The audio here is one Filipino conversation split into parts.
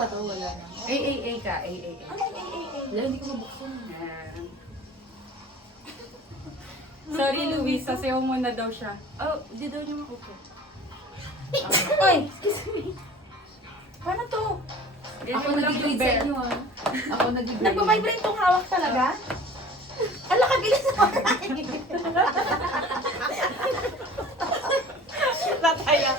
pa to? Wala na. A ka, A. Ano yung Wala, hindi ko mabuksan. Ayan. Sorry, Luis. Sasayaw mo na daw siya. Oh, di daw niya makupo. Ay, excuse me. Paano to? Ako nag-grade sa inyo ah. Ako nag-grade. Nagpa-vibrate tong hawak talaga? Ala, kabilis mo. Nataya.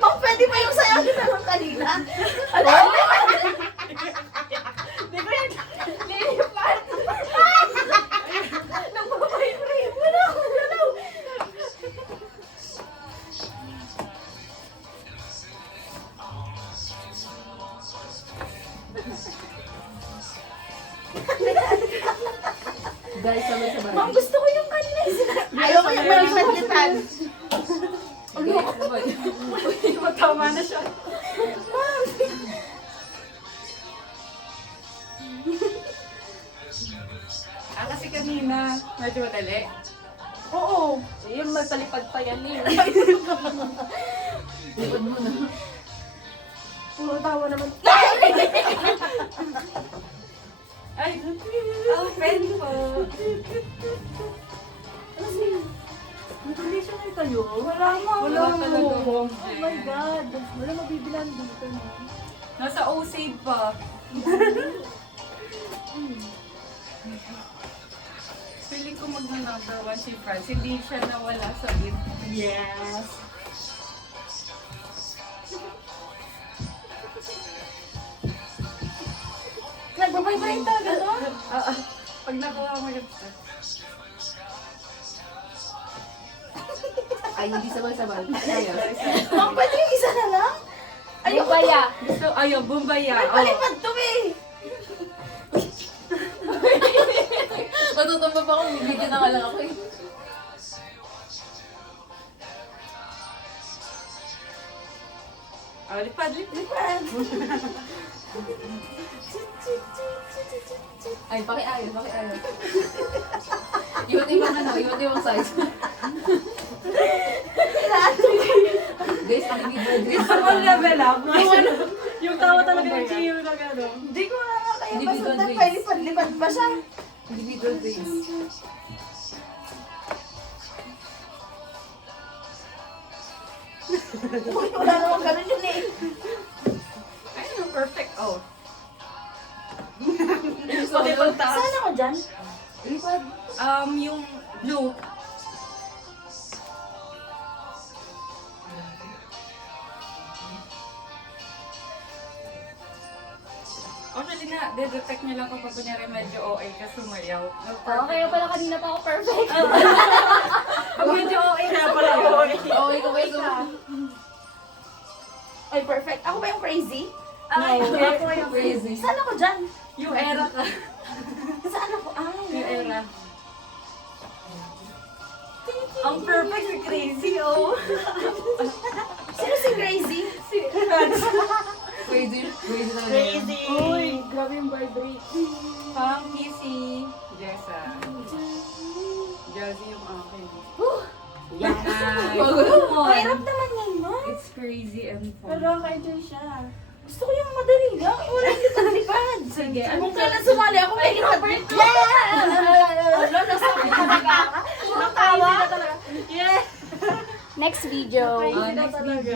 Ma'am, pwede pa yung sayaw nyo naman kanina. Ala, di ko yan nilipat. Nagpa-vibrate. Wala. Guys, sabay-sabay. Ma'am, gusto ko yung kanina yung sinabi. Ayaw ko yung malipat-lipat. Okay, sabay. Tama na siya. Ma'am. Kasi kanina, medyo madali. Oo. Yung magpalipad pa yan eh. Lipad mo na. Puro tawa naman. Ay, open po. Kasi, nag-relation kayo kayo? Wala nga. Wala talaga, Oh Ma'am Jen. my God. Wala mabibilan dito na. Nasa O-save pa. Feeling ko mag-number 1 si Franz. Hindi siya nawala sa game. Yes. Nagbabibrate talaga to? Pag nakuha mo yung step. Ay, hindi sabay-sabay. Ayos. Ma'am, pwede yung isa na lang? Ayoko Bumbaya. Gusto, ayaw, Bumbaya. May palipad to eh. Matutumba pa ako. Video na nga lang ako eh. Oh, lipad. Lipad. Ay, pakiayon, pakiayon. Iba't ibang ano, iba't ibang size. Guys, ang ibig Gusto mo level up? Yung tawa talaga yung chiyo na gano'n. Hindi ko nga kaya Individual basta grades. nagpalipad-lipad pa siya. Individual grades. Uy, wala namang ganun yun eh. Ay, no, perfect. Oh. Saan ako dyan? Lipad. Yung blue. Actually na, de-detect niya lang kapag kunyari medyo OA ka sumayaw. No, Oo, kaya pala kanina pa ako perfect. Pag medyo OA na pala OA. Okay ka ba ito? Ay, perfect. Ako ba yung crazy? Ay, ako yung Crazy. Saan ako dyan? Yung era ka. Saan ako? Ay, Yung era. Ang perfect si Crazy, oh. Sino si crazy? Si Franz. Crazy. Crazy talaga. Crazy. Uy, grabe yung vibrate. Funky si Jessa. Jazzy yung akin. Yan. Mahirap naman yan, ma. It's crazy and fun. Pero ka-enjoy siya. Gusto ko yung madali lang. Wala yung lipad-lipad. Sige, Kung kailan sumali ako, may lipad-lipad. Yeah! Wala, nasabi talaga. Nakawa. Yeah! Next video. Next video.